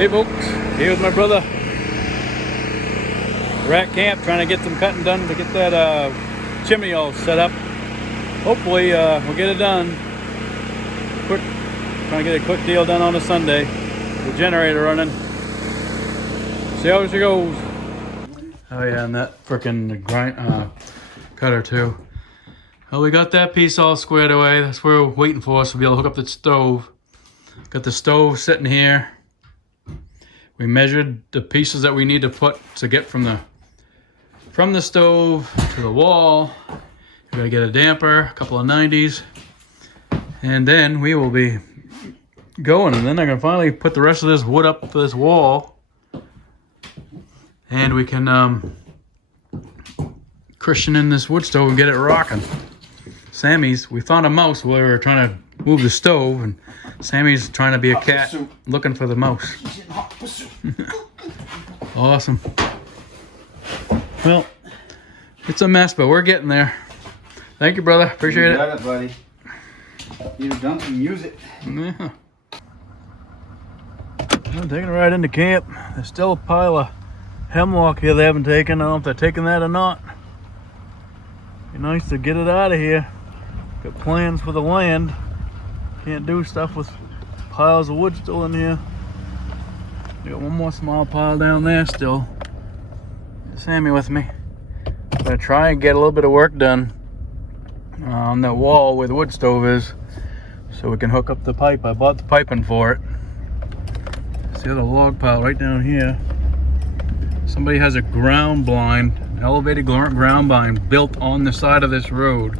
Hey folks, here with my brother. We're at camp trying to get some cutting done to get that chimney all set up. Hopefully we'll get it done quick. Trying to get a quick deal done on a Sunday. The generator running. See how it goes. Oh yeah, and that frickin' grind cutter too. Well, we got that piece all squared away. That's what we're waiting for, so we'll be able to hook up the stove. Got the stove sitting here. We measured the pieces that we need to put to get from the stove to the wall. We gotta get a damper, a couple of 90s, and then we will be going. And then I can finally put the rest of this wood up for this wall, and we can cushion in this wood stove and get it rocking. Sammy's, we found a mouse while we were trying to move the stove, and Sammy's trying to be a cat looking for the mouse. Awesome. Well, it's a mess, but we're getting there. Thank you, brother. Appreciate it. You got it, buddy. You done some music. Yeah. I'm taking it right into camp. There's still a pile of hemlock here they haven't taken. I don't know if they're taking that or not. Be nice to get it out of here. Got plans for the land. Can't do stuff with piles of wood still in here. Got one more small pile down there still. Sammy with me. I'm gonna try and get a little bit of work done on that wall where the wood stove is, so we can hook up the pipe. I bought the piping for it. See the log pile right down here. Somebody has a ground blind, an elevated ground blind built on the side of this road.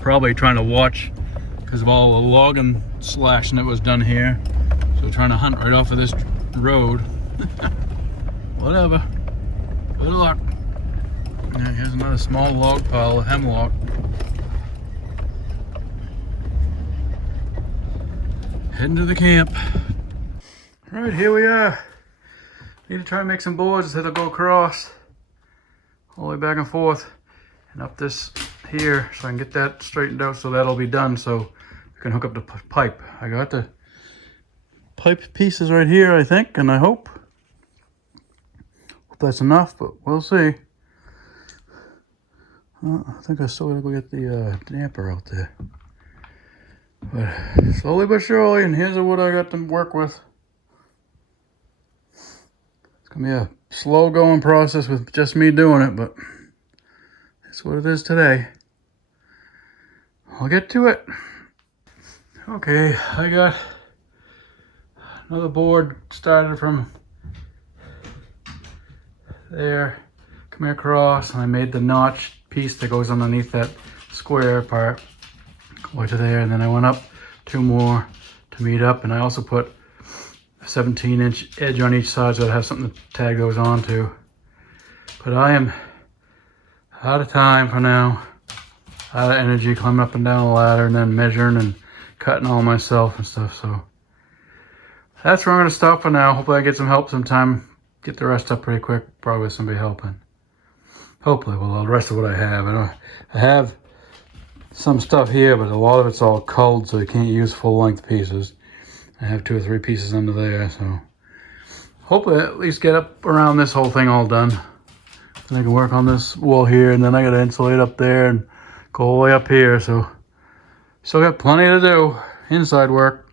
Probably trying to watch because of all the logging slashing that was done here. So trying to hunt right off of this road. Whatever. Good luck. Yeah, here's another small log pile of hemlock. Heading to the camp. All right, here we are. Need to try and make some boards so they'll go across all the way back and forth and up this here, so I can get that straightened out, so that'll be done, so we can hook up the pipe. I got the pipe pieces right here, I think, and I hope that's enough, but we'll see. I think I still gotta go get the damper out there. But slowly but surely, and here's what I got to work with. It's gonna be a slow going process with just me doing it, but that's what it is today. I'll get to it. Okay, I got another board started from there, come here across, and I made the notch piece that goes underneath that square part. Go to there, and then I went up 2 more to meet up, and I also put a 17-inch edge on each side so I have something to tag those onto. But I am out of time for now, out of energy climbing up and down the ladder and then measuring and cutting all myself and stuff. So that's where I'm going to stop for now. Hopefully I get some help sometime. Get the rest up pretty quick, probably with somebody helping. Hopefully, well, the rest of what I have. I have some stuff here, but a lot of it's all culled, so you can't use full-length pieces. I have 2 or 3 pieces under there, so hopefully at least get up around this whole thing all done. Then I can work on this wall here, and then I got to insulate up there and go all the way up here, so still got plenty to do, inside work.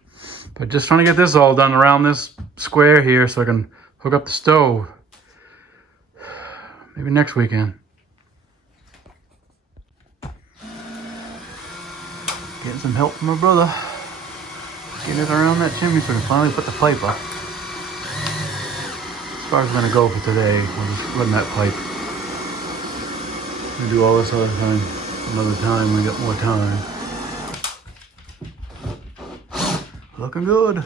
But just trying to get this all done around this square here so I can hook up the stove. Maybe next weekend. Getting some help from my brother. Getting it around that chimney so I can finally put the pipe up. As far as I'm gonna go for today, we'll just run that pipe. We'll do all this other time, another time when we get more time. Looking good.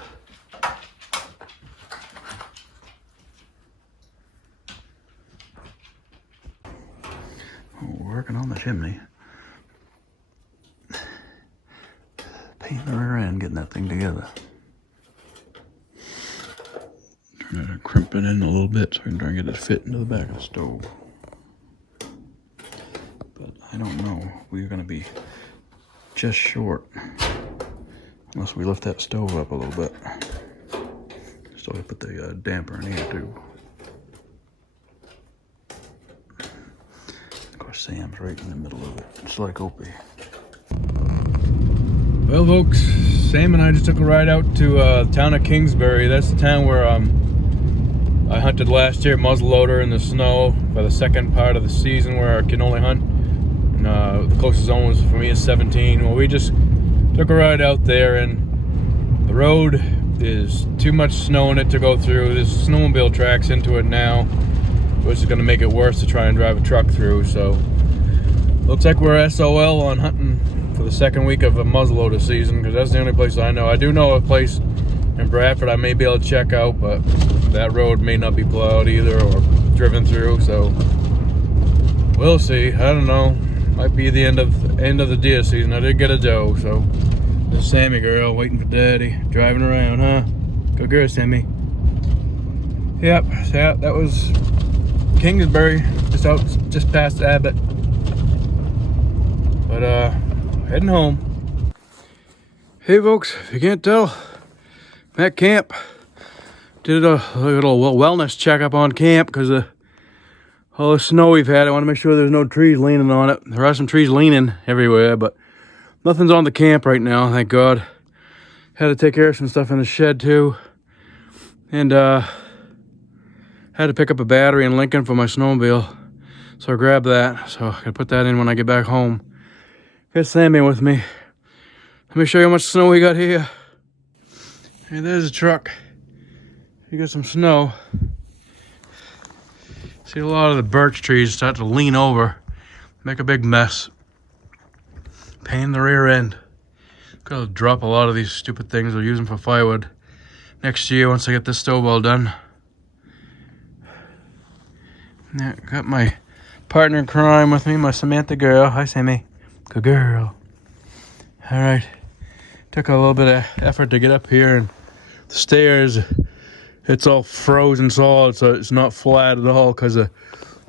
We're working on the chimney. Painting the rear end, getting that thing together. Trying to crimp it in a little bit so I can try and get it fit into the back of the stove. But I don't know. We're going to be just short. Unless we lift that stove up a little bit. So I put the damper in here too. Of course, Sam's right in the middle of it, just like Opie. Well, folks, Sam and I just took a ride out to the town of Kingsbury. That's the town where I hunted last year, muzzleloader in the snow for the second part of the season where I can only hunt. And the closest zone was for me is 17. Well, we just took a ride out there, and the road is too much snow in it to go through. There's snowmobile tracks into it now, which is going to make it worse to try and drive a truck through. So looks like we're SOL on hunting for the second week of a muzzleloader season, because that's the only place I know. I do know a place in Bradford I may be able to check out, but that road may not be plowed either or driven through, so we'll see. I don't know. Might be the end of the deer season. I did get a doe, so there's Sammy girl waiting for daddy, driving around, huh? Good girl, Sammy. Yep, so that was Kingsbury, just past Abbott. But heading home. Hey folks, if you can't tell, I'm at camp. Did a little wellness checkup on camp because of all the snow we've had. I want to make sure there's no trees leaning on it. There are some trees leaning everywhere, but nothing's on the camp right now, thank God. Had to take care of some stuff in the shed too. And had to pick up a battery in Lincoln for my snowmobile. So I grabbed that. So I gotta put that in when I get back home. Got Sammy with me. Let me show you how much snow we got here. Hey, there's a truck. You got some snow. See a lot of the birch trees start to lean over, make a big mess. Pain in the rear end. Gotta drop a lot of these stupid things we're using for firewood next year once I get this stove all done. Yeah, got my partner in crime with me, my Samantha girl. Hi, Sammy. Good girl. All right. Took a little bit of effort to get up here, and the stairs, it's all frozen solid, so it's not flat at all because of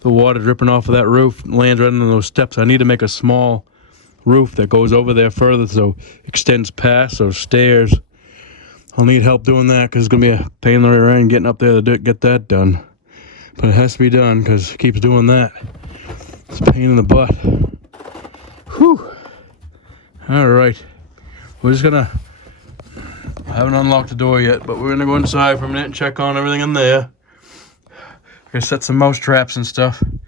the water dripping off of that roof. Lands right on those steps. I need to make a small roof that goes over there further, so extends past those stairs. I'll need help doing that because it's going to be a pain in the rear end getting up there to get that done. But it has to be done because it keeps doing that. It's a pain in the butt. Whew. All right. We're just gonna, I haven't unlocked the door yet, but we're gonna go inside for a minute and check on everything in there. We're gonna set some mouse traps and stuff. I'm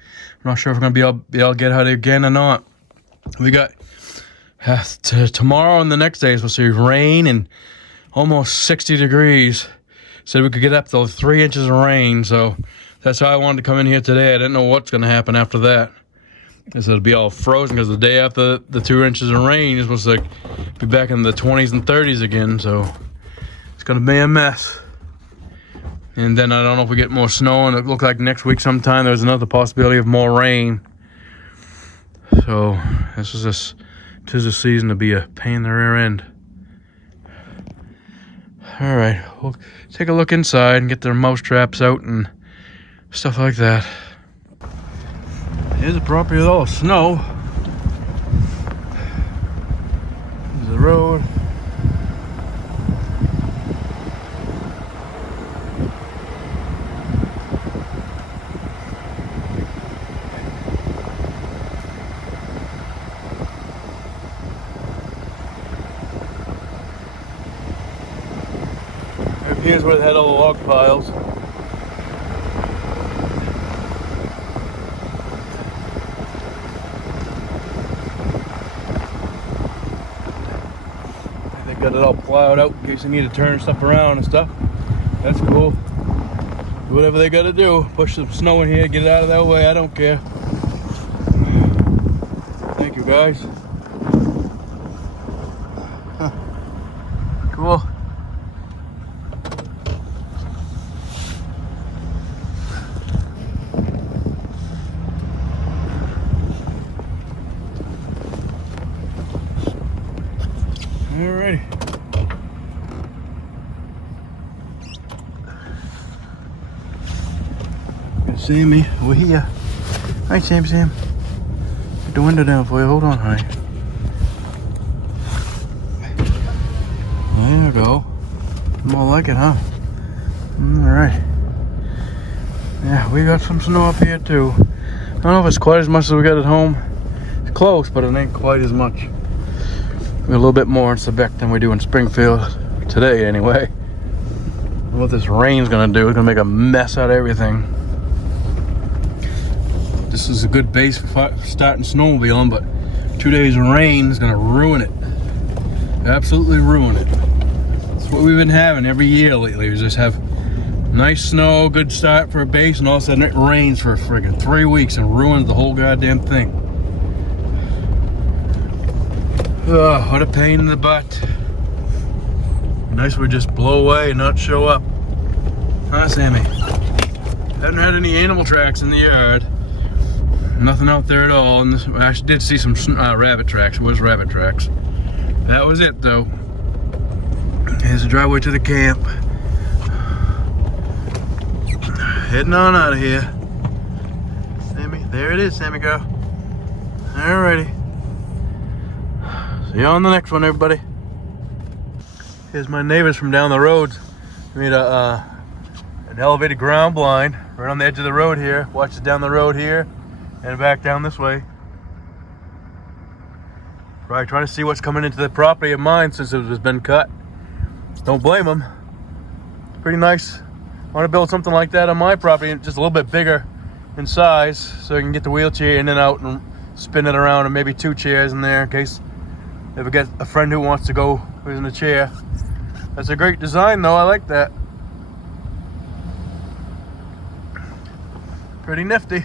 not sure if we're gonna be able to get out again or not. We got tomorrow and the next day is supposed to be rain and almost 60 degrees. Said we could get up to 3 inches of rain, so that's how I wanted to come in here today. I didn't know what's gonna happen after that. I said it'd be all frozen because the day after the 2 inches of rain is supposed to be back in the 20s and 30s again, so it's gonna be a mess. And then I don't know if we get more snow, and it looked like next week sometime there's another possibility of more rain. So this is a season to be a pain in the rear end. All right, we'll take a look inside and get their mouse traps out and stuff like that. Here's the property with all the snow. Here's the road. Here's where they had all the log piles. They got it all plowed out in case they need to turn stuff around and stuff. That's cool. Do whatever they gotta do. Push some snow in here, get it out of that way. I don't care. Thank you, guys. Cool. Alrighty. Got Sammy over here. Hi, Sam. Put the window down for you. Hold on, honey. There we go. More like it, huh? Alright. Yeah, we got some snow up here too. I don't know if it's quite as much as we got at home. It's close, but it ain't quite as much. We got a little bit more in Quebec than we do in Springfield. Today, anyway. What this rain's gonna do, it's gonna make a mess out of everything. This is a good base for starting snowmobiling, but 2 days of rain is gonna ruin it. Absolutely ruin it. That's what we've been having every year lately. We just have nice snow, good start for a base, and all of a sudden it rains for friggin' 3 weeks and ruins the whole goddamn thing. Oh, what a pain in the butt. Nice we just blow away and not show up. Huh, Sammy? Haven't had any animal tracks in the yard. Nothing out there at all. And I actually did see some rabbit tracks. It was rabbit tracks. That was it, though. Here's the driveway to the camp. Heading on out of here. Sammy, there it is, Sammy girl. Alrighty. See you on the next one, everybody. Here's my neighbors from down the road. We made an elevated ground blind right on the edge of the road here. Watch it down the road here and back down this way. Probably trying to see what's coming into the property of mine since it has been cut. Don't blame them. Pretty nice. I want to build something like that on my property, just a little bit bigger in size, so I can get the wheelchair in and out and spin it around, and maybe 2 chairs in there in case if I get a friend who wants to go who's in a chair. That's a great design, though. I like that. Pretty nifty.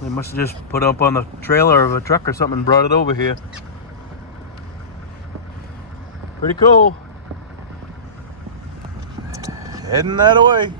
They must have just put up on the trailer of a truck or something and brought it over here. Pretty cool. Heading that away.